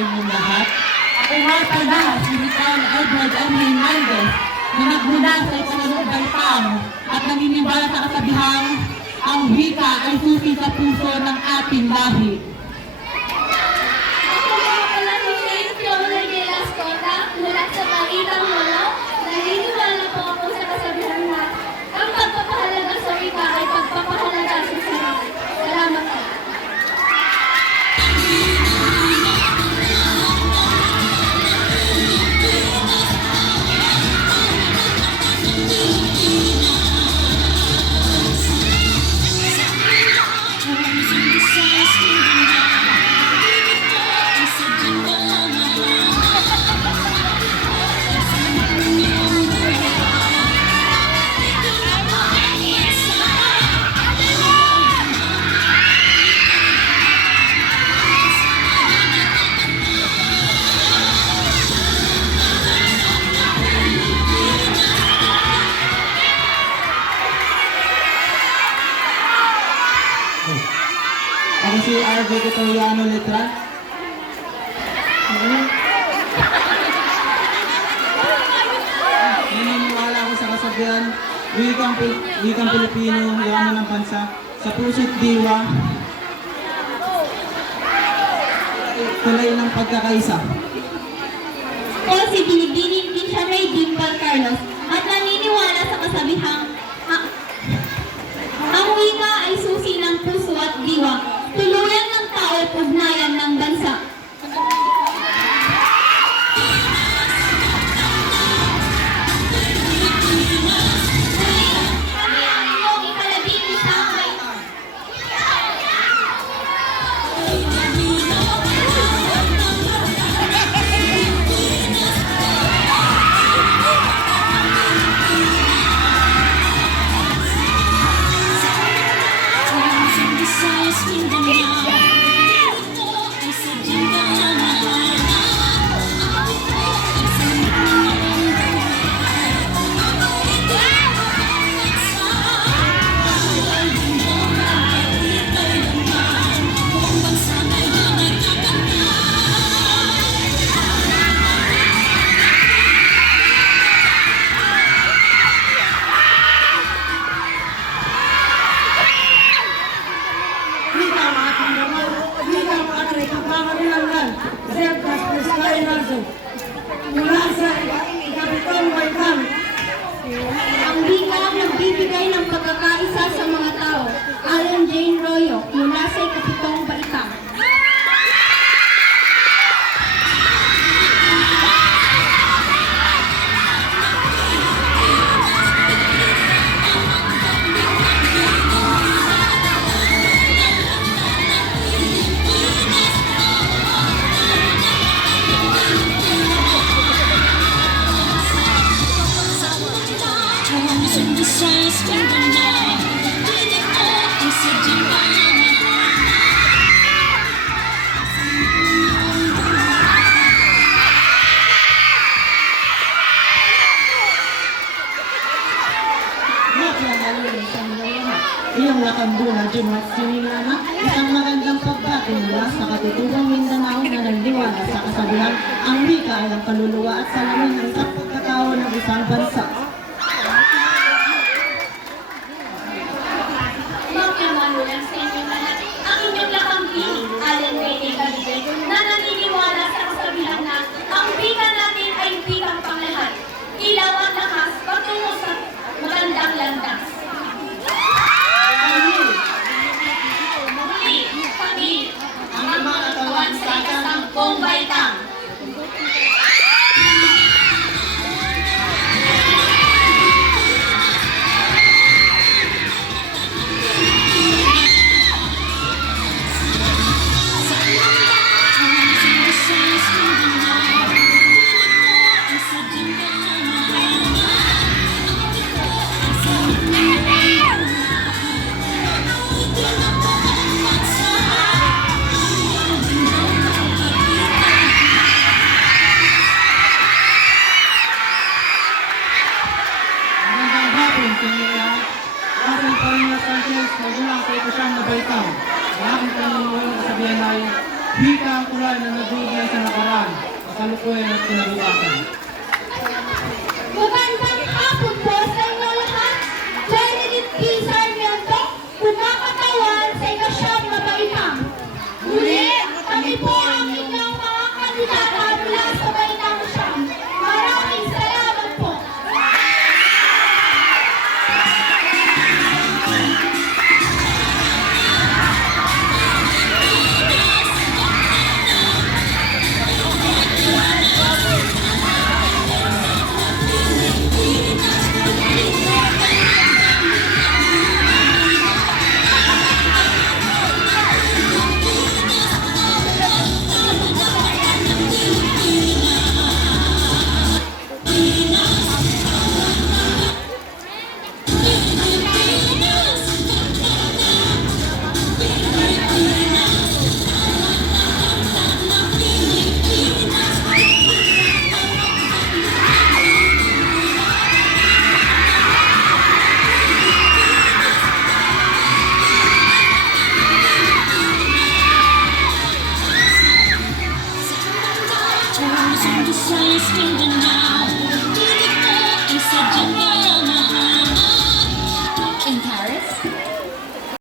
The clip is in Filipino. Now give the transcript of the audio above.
inyong lahat. Ako nga pala si Ricardo Edward M. Hernandez na nagmula sa ikalawang baitang at naniniwala sa kasabihang ang wika ay susi sa puso ng ating lahi. Ako nga pala si James Joel de las Cota mula sa Paitang Molo. Naniniwala po ako sa kasabihan na ang pagpapahalaga sa wika ay pagpapahalaga sa sarili. Salamat po. Ako si RJ Cotoriano Letra. Naniniwala ako sa kasabihan, wikang Pilipino, yaman ng bansa, sa puso't diwa, tulay ng pagkakaisa. Ako si Binibining Kinchanay Dimple Carlos at naniniwala sa kasabihang ang wika ay susi ng puso at diwa, tuluyan ng tao at ugnayan ng bansa. Kami ang iyong ikalabing-isang baitang. Wika ang ating damay, wika ang ating pagkakaroon Sir Casper Sky Narzo. Mula sa ikapitong baitang. Ang wika ang nagbibigay ng pagkakaisa sa mga tao. Alan Jane Royo, mula sa ikapitong baitang. Iyong Lakambuna, Jumat Sinilana, isang magandang pagbati mula sa katutubang Mindanao na nagdiwala sa kasabihan, ang wika ay ang kaluluwa at salamin ng pagkatao ng isang bansa. Magkamanulang sa inyong lahat, ang inyong lakambing, Alan Rene Galide, na naniniwala sa kasabihan na ang wika natin ay wikang panglahat. Ilaw ang lakas patungo sa magandang landas. Muli, kami, ang mga katawan sa ikasampung baitang. Sanchez, nagmula sa ito siyang nabaitang. Ang aking paniniwalang kasabihan ay Wika ang kulay na nagbibigay sa nakaraan, kasalukuyan at kinabukasan. Magandang hapon po sa inyo lahat. Janet P. Sarmiento, kumakatawan sa ikasyam na baitang. Muli, kami po ang inyong mga kandidata mula sa baitang siyam. Maraming salamat po. Kingdom now, beautiful and said